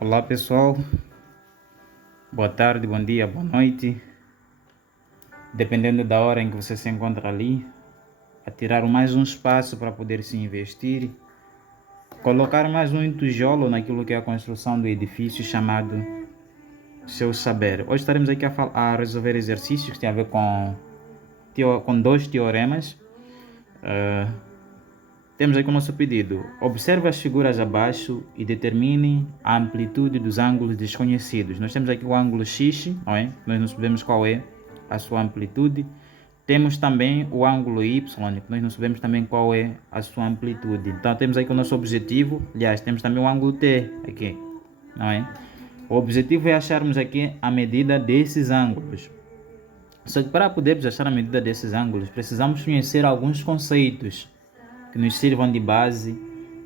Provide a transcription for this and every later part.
Olá pessoal, boa tarde, bom dia, boa noite, dependendo da hora em que você se encontra ali, a tirar mais um espaço para poder se investir, colocar mais um tijolo naquilo que é a construção do edifício chamado Seu Saber. Hoje estaremos aqui a resolver exercícios que têm a ver com dois teoremas. Temos aqui o nosso pedido. Observe as figuras abaixo e determine a amplitude dos ângulos desconhecidos. Nós temos aqui o ângulo X, não é? Nós não sabemos qual é a sua amplitude. Temos também o ângulo Y, que nós não sabemos também qual é a sua amplitude. Então temos aqui o nosso objetivo. Aliás, temos também o ângulo T aqui, não é? O objetivo é acharmos aqui a medida desses ângulos. Só que para podermos achar a medida desses ângulos, precisamos conhecer alguns conceitos que nos sirvam de base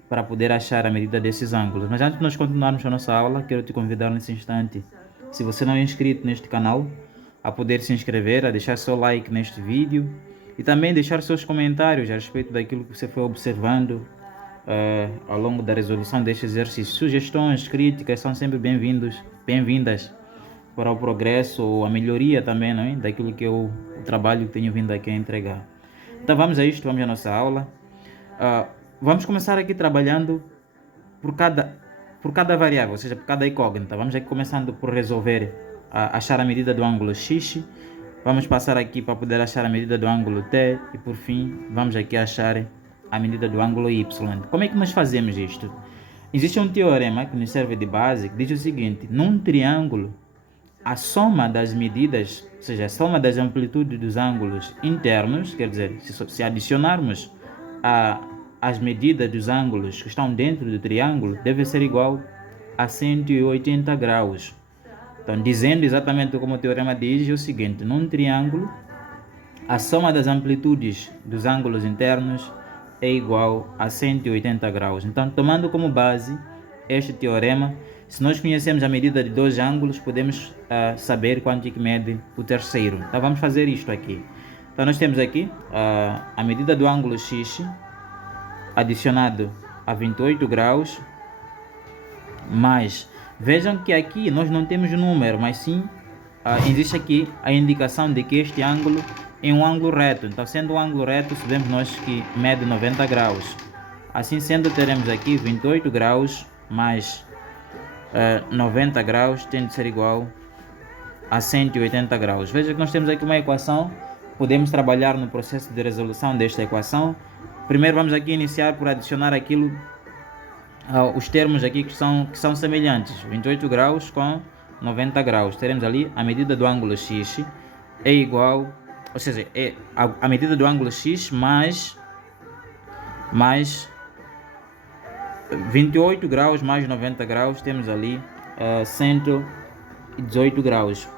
para poder achar a medida desses ângulos. Mas antes de nós continuarmos a nossa aula, quero te convidar nesse instante, se você não é inscrito neste canal, a poder se inscrever, a deixar seu like neste vídeo e também deixar seus comentários a respeito daquilo que você foi observando ao longo da resolução deste exercício. Sugestões, críticas são sempre bem-vindas para o progresso ou a melhoria também, não é? Daquilo que o trabalho que tenho vindo aqui a entregar. Então vamos a isto, vamos à nossa aula. Vamos começar aqui trabalhando por cada variável, ou seja, por cada incógnita. Vamos aqui começando por resolver, achar a medida do ângulo X. Vamos passar aqui para poder achar a medida do ângulo T. E por fim, vamos aqui achar a medida do ângulo Y. Como é que nós fazemos isto? Existe um teorema que nos serve de base, que diz o seguinte: num triângulo, a soma das medidas, ou seja, a soma das amplitudes dos ângulos internos, quer dizer, se adicionarmos as medidas dos ângulos que estão dentro do triângulo, deve ser igual a 180 graus. Então, dizendo exatamente como o teorema diz, é o seguinte: num triângulo, a soma das amplitudes dos ângulos internos é igual a 180 graus. Então, tomando como base este teorema, se nós conhecemos a medida de dois ângulos, podemos saber quanto é que mede o terceiro. Então, vamos fazer isto aqui. Então, nós temos aqui a medida do ângulo X adicionado a 28 graus, mas vejam que aqui nós não temos número, mas sim existe aqui a indicação de que este ângulo é um ângulo reto. Então, sendo um ângulo reto, sabemos nós que mede 90 graus. Assim sendo, teremos aqui 28 graus mais 90 graus tem de ser igual a 180 graus. Veja que nós temos aqui uma equação. Podemos trabalhar no processo de resolução desta equação. Primeiro vamos aqui iniciar por adicionar aquilo, os termos aqui que são semelhantes. 28 graus com 90 graus. Teremos ali a medida do ângulo X é igual, ou seja, é a medida do ângulo X mais 28 graus mais 90 graus. Temos ali 118 graus.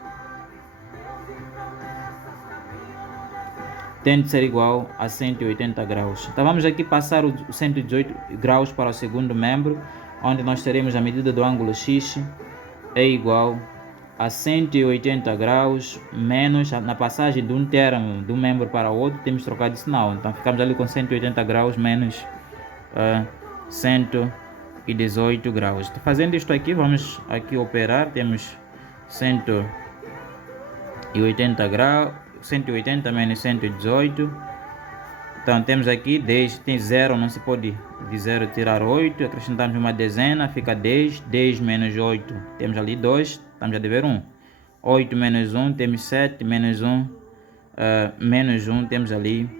Tem de ser igual a 180 graus. Então vamos aqui passar o 118 graus para o segundo membro, onde nós teremos a medida do ângulo X é igual a 180 graus menos, na passagem de um termo de um membro para o outro, temos trocado de sinal. Então ficamos ali com 180 graus menos 118 graus. Então, fazendo isto aqui, vamos aqui operar. Temos 180 graus, 180 menos 118. Então temos aqui 10, tem 0, não se pode de 0 tirar 8, acrescentamos uma dezena, fica 10, 10 menos 8, temos ali 2, estamos a dever 1. 8 menos 1, temos 7, menos 1, menos 1, temos ali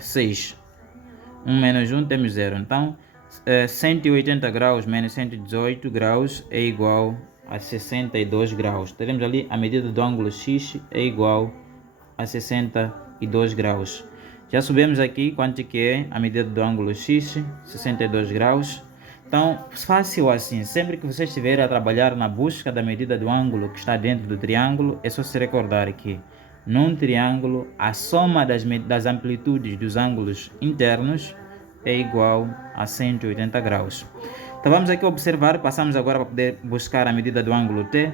6. 1 menos 1, temos 0. Então 180 graus menos 118 graus é igual a 62 graus. Teremos ali a medida do ângulo X é igual a 62 graus. Já sabemos aqui quanto que é a medida do ângulo X, 62 graus. Então, fácil assim, sempre que você estiver a trabalhar na busca da medida do ângulo que está dentro do triângulo, é só se recordar que num triângulo, a soma das amplitudes dos ângulos internos é igual a 180 graus. Então vamos aqui observar, passamos agora para poder buscar a medida do ângulo T.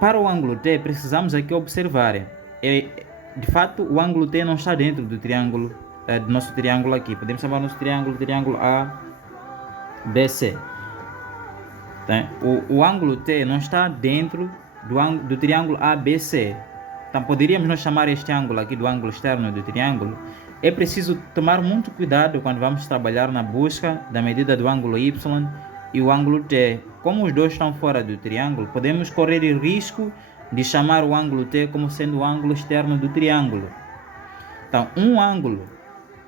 Para o ângulo T, precisamos aqui observar. De fato, o ângulo T não está dentro do triângulo, do nosso triângulo aqui. Podemos chamar nosso triângulo A, B, C. Tá? O ângulo T não está dentro do triângulo ABC. Então, poderíamos nós chamar este ângulo aqui do ângulo externo do triângulo. É preciso tomar muito cuidado quando vamos trabalhar na busca da medida do ângulo Y e o ângulo T. Como os dois estão fora do triângulo, podemos correr o risco de chamar o ângulo T como sendo o ângulo externo do triângulo. Então, um ângulo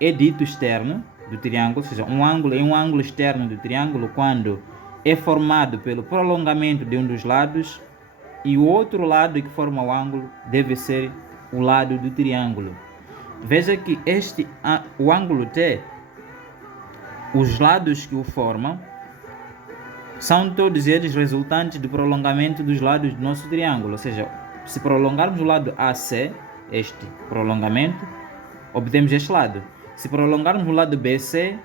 é dito externo do triângulo, ou seja, um ângulo é um ângulo externo do triângulo quando é formado pelo prolongamento de um dos lados e o outro lado que forma o ângulo deve ser o lado do triângulo. Veja que o ângulo T, os lados que o formam, são todos eles resultantes do prolongamento dos lados do nosso triângulo. Ou seja, se prolongarmos o lado AC, este prolongamento, obtemos este lado. Se prolongarmos o lado BC,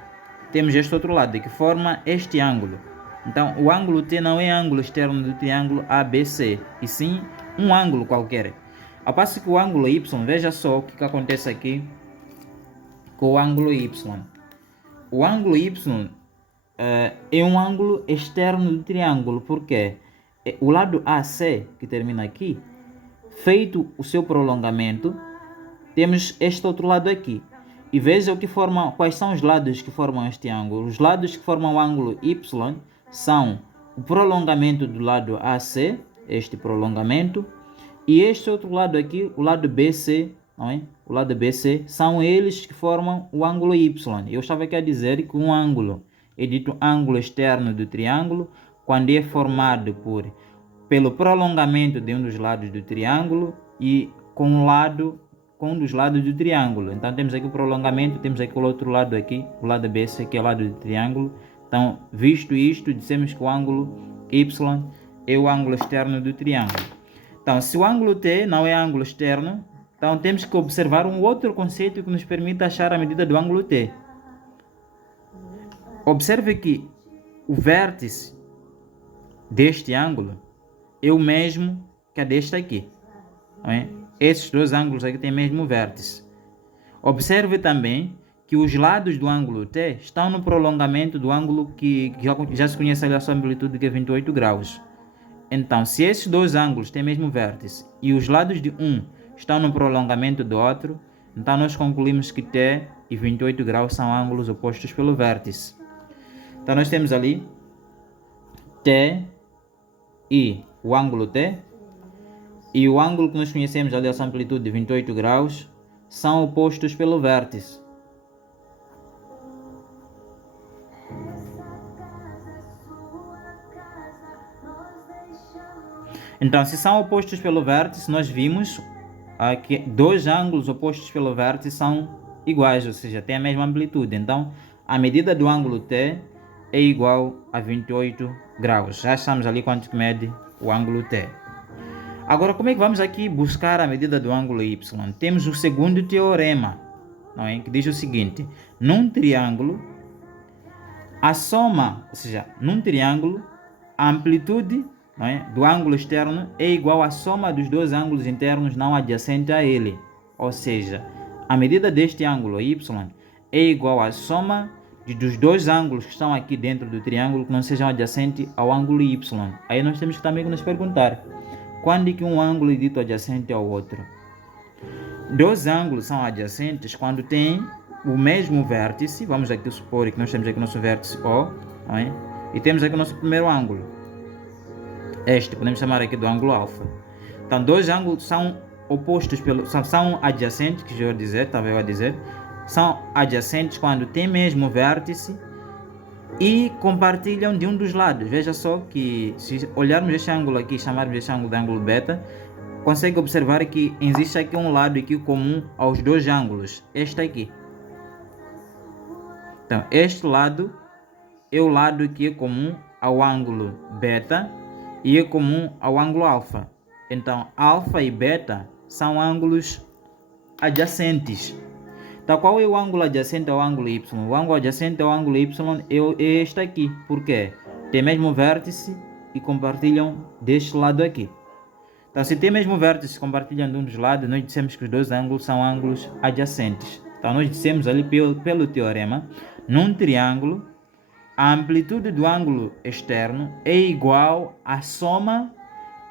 temos este outro lado, que forma este ângulo. Então, o ângulo T não é ângulo externo do triângulo ABC, e sim um ângulo qualquer. Ao passo que o ângulo Y, veja só o que acontece aqui com o ângulo Y. O ângulo Y é um ângulo externo do triângulo, porque o lado AC, que termina aqui, feito o seu prolongamento, temos este outro lado aqui. E veja quais são os lados que formam este ângulo. Os lados que formam o ângulo Y são o prolongamento do lado AC, este prolongamento, e este outro lado aqui, o lado BC, não é? O lado BC, são eles que formam o ângulo Y. Eu estava aqui a dizer que um ângulo é dito ângulo externo do triângulo quando é formado pelo prolongamento de um dos lados do triângulo e com um dos lados do triângulo. Então temos aqui o prolongamento, temos aqui o outro lado aqui, o lado BC, que é o lado do triângulo. Então, visto isto, dissemos que o ângulo Y é o ângulo externo do triângulo. Então, se o ângulo T não é ângulo externo, então temos que observar um outro conceito que nos permite achar a medida do ângulo T. Observe que o vértice deste ângulo é o mesmo que a deste aqui. Não é? Esses dois ângulos aqui têm o mesmo vértice. Observe também que os lados do ângulo T estão no prolongamento do ângulo que já se conhece a sua amplitude, que é 28 graus. Então, se esses dois ângulos têm o mesmo vértice e os lados de um estão no prolongamento do outro, então nós concluímos que T e 28 graus são ângulos opostos pelo vértice. Então nós temos ali T e o ângulo T, e o ângulo que nós conhecemos ali, a sua amplitude de 28 graus, são opostos pelo vértice. Então, se são opostos pelo vértice, nós vimos que dois ângulos opostos pelo vértice são iguais, ou seja, têm a mesma amplitude. Então, a medida do ângulo T é igual a 28 graus. Já achamos ali quanto que mede o ângulo T. Agora, como é que vamos aqui buscar a medida do ângulo Y? Temos o segundo teorema, não é? Que diz o seguinte: num triângulo, a soma, ou seja, num triângulo, a amplitude, não é, do ângulo externo é igual à soma dos dois ângulos internos não adjacentes a ele. Ou seja, a medida deste ângulo Y é igual à soma dos dois ângulos que estão aqui dentro do triângulo que não sejam adjacentes ao ângulo Y. Aí nós temos que também nos perguntar: quando é que um ângulo é dito adjacente ao outro? Dois ângulos são adjacentes quando têm o mesmo vértice. Vamos aqui supor que nós temos aqui o nosso vértice O, não é? E temos aqui o nosso primeiro ângulo. Este podemos chamar aqui do ângulo alfa. Então, dois ângulos são opostos são adjacentes, que eu estava a dizer, são adjacentes quando têm mesmo vértice e compartilham de um dos lados. Veja só que se olharmos este ângulo aqui e chamarmos este ângulo de ângulo beta, consegue observar que existe aqui um lado aqui comum aos dois ângulos, este aqui. Então, este lado é o lado que é comum ao ângulo beta e é comum ao ângulo alfa. Então, alfa e beta são ângulos adjacentes. Então, qual é o ângulo adjacente ao ângulo Y? O ângulo adjacente ao ângulo Y é este aqui. Por quê? Tem mesmo vértice e compartilham deste lado aqui. Então, se tem mesmo vértice e compartilham de um dos lados, nós dissemos que os dois ângulos são ângulos adjacentes. Então, nós dissemos ali pelo teorema, num triângulo, a amplitude do ângulo externo é igual à soma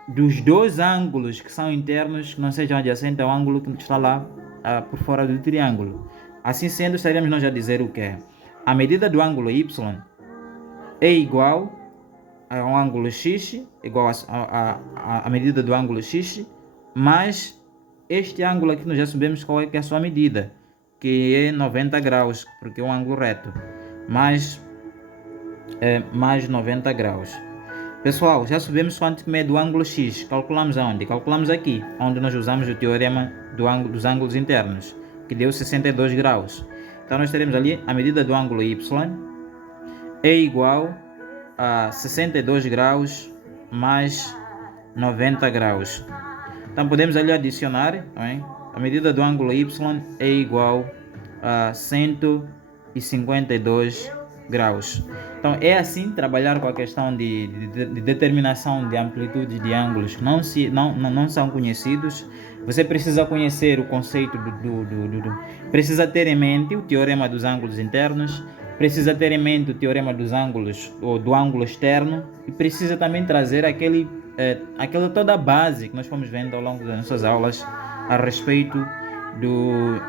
dos dois ângulos que são internos, que não sejam adjacentes ao ângulo que está lá por fora do triângulo. Assim sendo, estaríamos nós a dizer o quê? A medida do ângulo y é igual ao ângulo x, igual a medida do ângulo x, mais este ângulo aqui nós já sabemos qual é que é a sua medida, que é 90 graus, porque é um ângulo reto, mais 90 graus. Pessoal, já sabemos quanto que mede o ângulo x. Calculamos aonde? Calculamos aqui, onde nós usamos o teorema dos ângulos internos, que deu 62 graus. Então nós teremos ali a medida do ângulo y é igual a 62 graus mais 90 graus. Então podemos ali adicionar, também, a medida do ângulo y é igual a 152 graus. Então é assim trabalhar com a questão de determinação de amplitude de ângulos que não são conhecidos. Você precisa conhecer o conceito precisa ter em mente o teorema dos ângulos internos, precisa ter em mente o teorema dos ângulos, ou do ângulo externo, e precisa também trazer aquela toda a base que nós fomos vendo ao longo das nossas aulas a respeito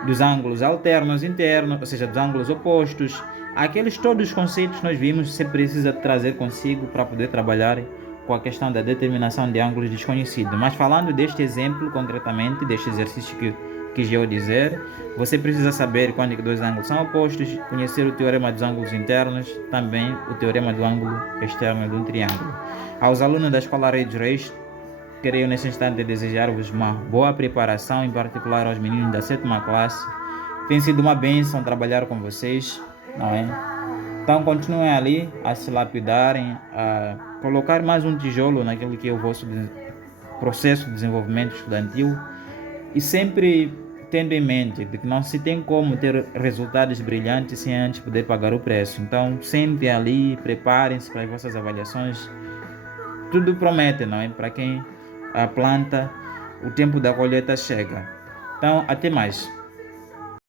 dos ângulos alternos, internos, ou seja, dos ângulos opostos. Aqueles todos os conceitos que nós vimos, você precisa trazer consigo para poder trabalhar com a questão da determinação de ângulos desconhecidos. Mas falando deste exemplo, concretamente, deste exercício que quis eu dizer, você precisa saber quando que dois ângulos são opostos, conhecer o teorema dos ângulos internos, também o teorema do ângulo externo de um triângulo. Aos alunos da Escola Reis Reis, queria nesse instante desejar-vos uma boa preparação, em particular aos meninos da 7ª classe. Tem sido uma bênção trabalhar com vocês, não é? Então continuem ali a se lapidarem, a colocar mais um tijolo naquilo que é o vosso processo de desenvolvimento estudantil, e sempre tendo em mente de que não se tem como ter resultados brilhantes sem antes poder pagar o preço. Então sentem ali, preparem-se para as vossas avaliações. Tudo promete, não é? Para quem planta, o tempo da colheita chega. Então até mais.